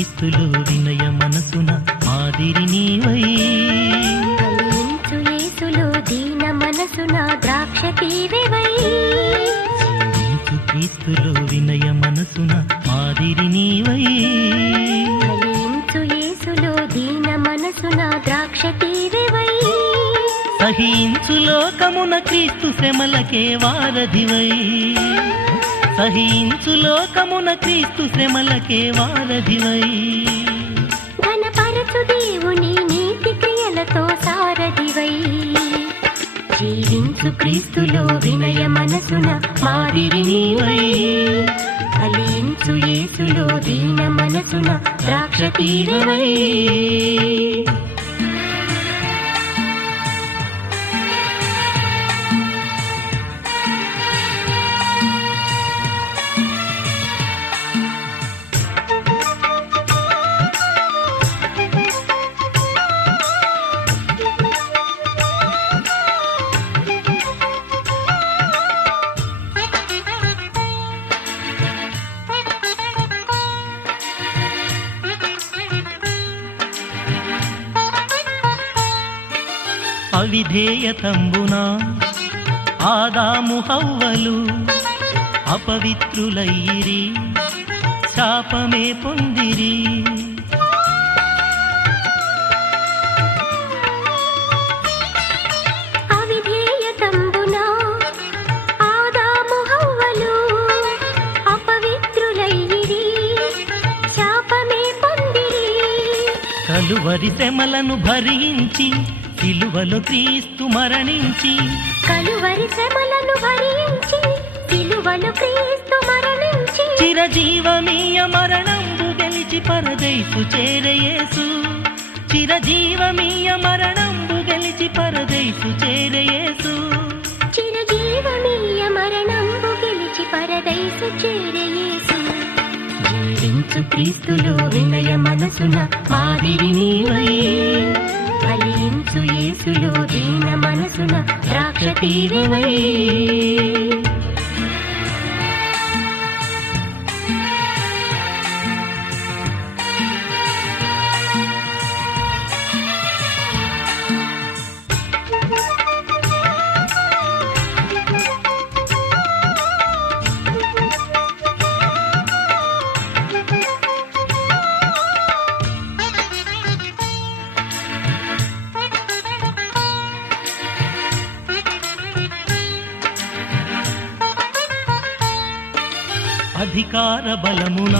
క్రీస్తులు వినయ మనసున మాదిరి నీవై ఫలించు యేసులో దీన మనసున ద్రాక్ష తీవెవై జీవించు క్రీస్తులు వినయ మనసున మాదిరి నీవై ఫలించు యేసులో దీన మనసున ద్రాక్ష తీవెవై సహించు లోకమున క్రీస్తు శ్రమలకే వారధివై సహించు లోకమున క్రీస్తు శ్రమలకే వారధివై ఘనపరచు దేవుని నీతి క్రియలతో సారథివై జీవించు క్రీస్తులో వినయ మనసున మాదిరి నీవై ఫలించు యేసులో దీన మనసున ద్రాక్ష తీవెవై అవిధేయతంబున ఆదాము హవ్వలు అపవిత్రులయ్యిరి శాపమే పొందిరి అవిధేయతంబున ఆదాము హవ్వలు అపవిత్రులయ్యిరి శాపమే పొందిరి కలువరి శ్రమలను భరించి సిలువలో క్రీస్తు మరణించి కలువరి శ్రమలను భరించి సిలువలో క్రీస్తు మరణించి చిరజీవమీయ మరణంబు గెలిచి పరదైసు చేరయేసు చిరజీవమీయ మరణంబు గెలిచి పరదైసు చేరయేసు చిరజీవమీయ మరణంబు గెలిచి పరదైసు చేరయేసు జీవించు క్రీస్తులో వినయ మనసున మాదిరి నీవై ఫలించు యేసులో దీన మనసున ద్రాక్ష తీవెవై అధికార బలమున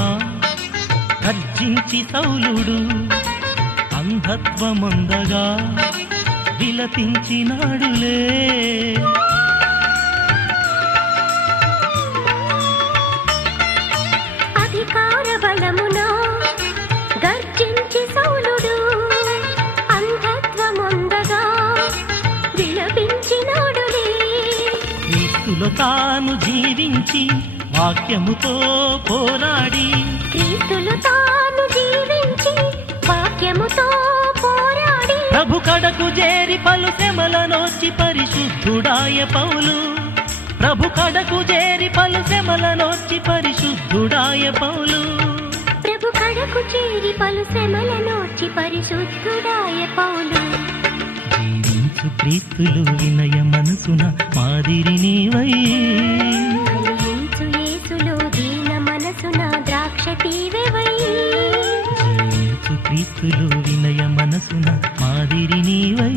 గర్జించి సౌలుడు అంధత్వముందగా విలపించినాడులే అధికార బలమున గర్జించి సౌలుడు అంధత్వముందగా విలపించినాడులే క్రీస్తులో తాను జీవించి వాక్యముతో పోరాడి క్రీస్తులు తాను జీవించి వాక్యముతో పోరాడి ప్రభు కడకు చేరి పలు శ్రమలనొచ్చి పరిశుద్ధుడాయ పౌలు ప్రభు కడకు చేరి పలు శ్రమలనొచ్చి పరిశుద్ధుడాయ పౌలు ప్రభు కడకు చేరి పలు శ్రమలనోర్చి పరిశుద్ధుడాయ పౌలు జీవించు క్రీస్తులు వినయ మనసున మాదిరి నీవై ఫలించు యేసులో దీన మనసున ద్రాక్ష తీవెవై జీవించు క్రీస్తులు వినయ మనసున మాదిరి నీవై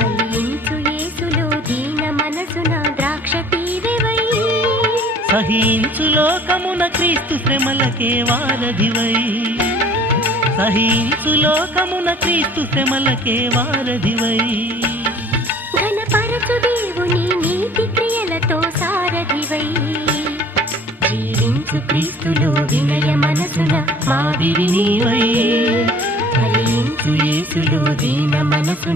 ఫలించు యేసులో దీన మనసున ద్రాక్ష తీవెవై సహించు లోకమున క్రీస్తు శ్రమలకే వారధివై సహించు లోకమున క్రీస్తు శ్రమలకే వారధివై ఘనపరచు దేవుని నీతి క్రియలతో సారథివై జీవించు క్రీస్తులో వినయ మనసున మాదిరి నీవై ఫలించు యేసులో దీన మనసున